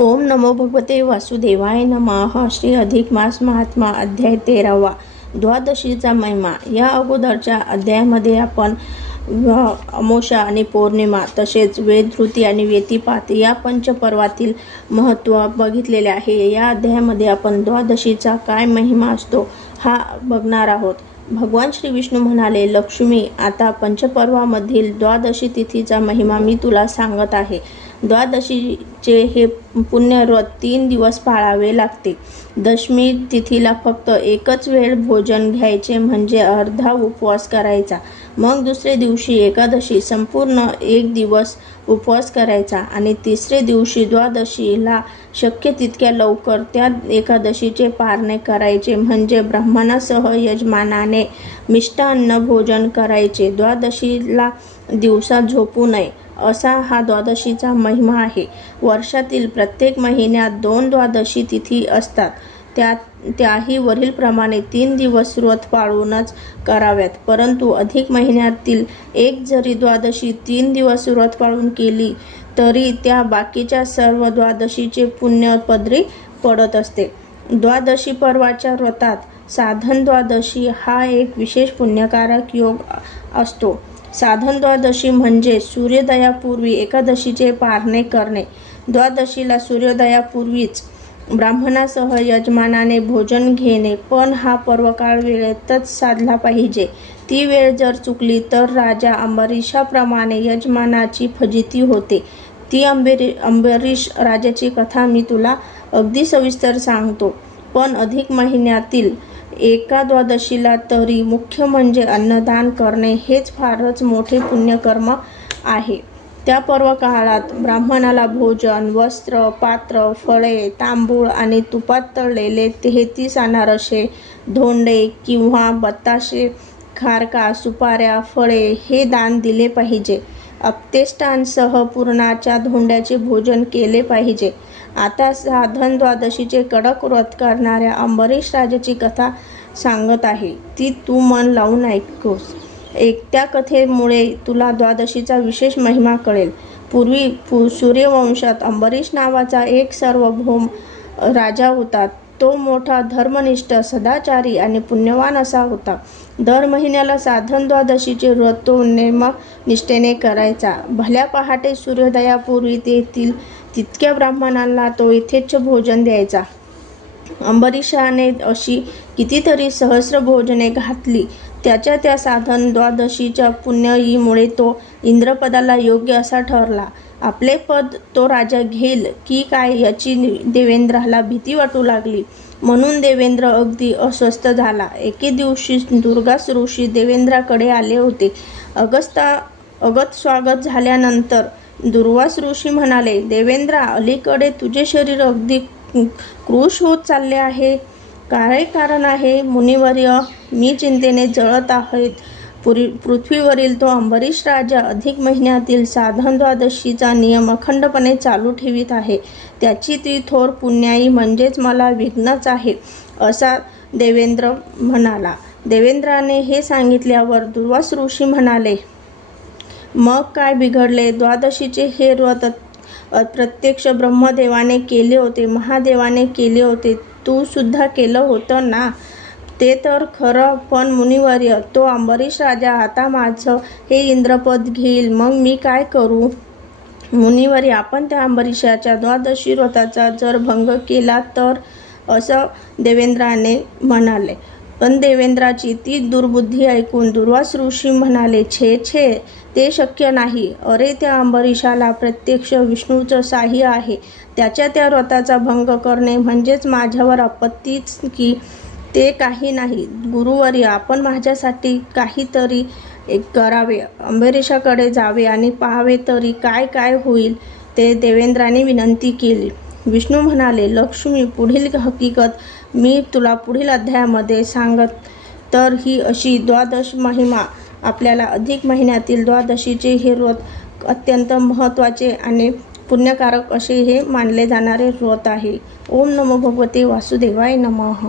ओम नमो भगवते वासुदेवाय नमः। श्री अधिक मास महात्मा अध्याय 13वा द्वादशीचा महिमा। या अगोदरच्या अध्यायामध्ये आपण अमावस्या आणि पौर्णिमा तसेच वेदधृती आणि व्यतिपात या पंचपर्वातील महत्त्व बघितलेले आहे। या अध्यायामध्ये आपण द्वादशीचा काय महिमा असतो हा बघणार आहोत। भगवान श्री विष्णू म्हणाले, लक्ष्मी, आता पंचपर्वामधील द्वादशी तिथीचा महिमा मी तुला सांगत आहे। द्वादशीचे हे पुण्यव्रत 3 दिवस पाळावे लागते। दशमी तिथीला फक्त एकच वेळ भोजन घ्यायचे म्हणजे अर्धा उपवास करायचा। मग दुसरे दिवशी एकादशी संपूर्ण 1 दिवस उपवास करायचा आणि तिसरे दिवशी द्वादशीला शक्य तितक्या लवकर त्या एकादशीचे पारणे करायचे म्हणजे ब्राह्मणासह यजमानाने मिष्टान्न भोजन करायचे। द्वादशीला दिवसा झोपू नये असा हा द्वादशीचा महिमा आहे। वर्षातील प्रत्येक महिन्यात 2 द्वादशी तिथी असतात, त्याही वरीलप्रमाणे 3 दिवस व्रत पाळूनच कराव्यात। परंतु अधिक महिन्यातील एक जरी द्वादशी 3 दिवस व्रत पाळून केली तरी त्या बाकीच्या सर्व द्वादशीचे पुण्य पदरी पडत असते। द्वादशी पर्वाच्या व्रतात साधन द्वादशी हा एक विशेष पुण्यकारक योग असतो। साधन द्वादशी म्हणजे सूर्योदयापूर्वी एकादशीचे पारणे करणे। द्वादशीला सूर्योदयापूर्वीच ब्राह्मणासह यजमानाने भोजन घेणे, पण हा पर्वकाळ वेळेतच साधला पाहिजे। ती वेळ जर चुकली तर राजा अंबरीषाप्रमाणे यजमानाची फजिती होते। ती अंबरीष राजाची कथा मी तुला अगदी सविस्तर सांगतो, पण अधिक महिन्यातील एका द्वादशीला तरी मुख्य म्हणजे अन्नदान करणे हेच फारच मोठे पुण्यकर्म आहे। त्या पर्वकाळात ब्राह्मणाला भोजन, वस्त्र, पात्र, फळे, तांबूळ आणि तुपात तळलेले 33 अनारसे, धोंडे किंवा बताशे, खारका, सुपाऱ्या, फळे हे दान दिले पाहिजे। अपतेष्टांसह पुरणाच्या धोंड्याचे भोजन केले पाहिजे। आता साधन द्वादशीचे कडक व्रत करणाऱ्या अंबरीष राजाची कथा सांगत आहे, ती तू मन लावून ऐकतोस। त्या कथेमुळे तुला द्वादशीचा विशेष महिमा कळेल। पूर्वी सूर्यवंशात अंबरीष नावाचा एक सार्वभौम राजा होता। तो मोठा धर्मनिष्ठ, सदाचारी आणि पुण्यवान असा होता। दर महिन्याला साधन द्वादशीचे व्रत तो नेमनिष्ठेने करायचा। भल्या पहाटे सूर्योदयापूर्वी तेथील तितक्या ब्राह्मणांना तो यथेच्छ भोजन द्यायचा। अंबरीषाने अशी कितीतरी सहस्र भोजने घातली। त्याच्या त्या साधन द्वादशीच्या पुण्यईमुळे तो इंद्रपदाला योग्य असा ठरला। आपले पद तो राजा घेईल की काय याची देवेंद्राला भीती वाटू लागली, म्हणून देवेंद्र अगदी अस्वस्थ झाला। एके दिवशी दुर्वास ऋषी देवेंद्राकडे आले होते। अगत स्वागत झाल्यानंतर दुर्वास ऋषी म्हणाले, देवेंद्रा, अलीकडे तुझे शरीर अगदी कृश होत चालले आहे, काय कारण आहे? मुनिवर्य, मी चिंतेने जळत आहे। पृथ्वीवरील तो अंबरीष राजा अधिक महिन्यातील साधन द्वादशीचा नियम अखंडपणे चालू ठेवीत आहे। त्याची ती थोर पुण्याई म्हणजेच मला विघ्नच आहे, असा देवेंद्र म्हणाला। देवेंद्राने हे सांगितल्यावर दुर्वास ऋषी म्हणाले, मग काय बिघडले? द्वादशीचे हे व्रत प्रत्यक्ष ब्रह्मदेवाने केले होते, महादेवाने केले होते, तू सुद्धा केलं होतं ना? ते तर खरं, पण मुनिवर्य, तो अंबरीष राजा आता माझं हे इंद्रपद घेईल, मग मी काय करू? मुनिवर्य, आपण त्या अंबरीषाच्या द्वादशी व्रताचा जर भंग केला तर, असं देवेंद्राने म्हणाले। पण देवेंद्राची ती दुर्बुद्धी ऐकून दुर्वास ऋषी म्हणाले, छे छे, ते शक्य नाही। अरे, त्या अंबरीषाला प्रत्यक्ष विष्णूचं साह्य आहे। त्याच्या त्या व्रताचा भंग करणे म्हणजेच माझ्यावर आपत्तीच की ते काही नाही। गुरुवर्य, आपण माझ्यासाठी काहीतरी करावे, अंबरीषाकडे जावे आणि पाहावे तरी काय काय होईल ते देवेंद्राने विनंती केली। विष्णू म्हणाले, लक्ष्मी, पुढील हकीकत मी तुला पुढील अध्यायामध्ये सांगत। तर ही अशी द्वादश महिमा आपल्याला अधिक महिन्यातील द्वादशीचे हे व्रत अत्यंत महत्त्वाचे आणि पुण्यकारक असे हे मानले जाणारे व्रत आहे। ओम नमो भगवते वासुदेवाय नमः।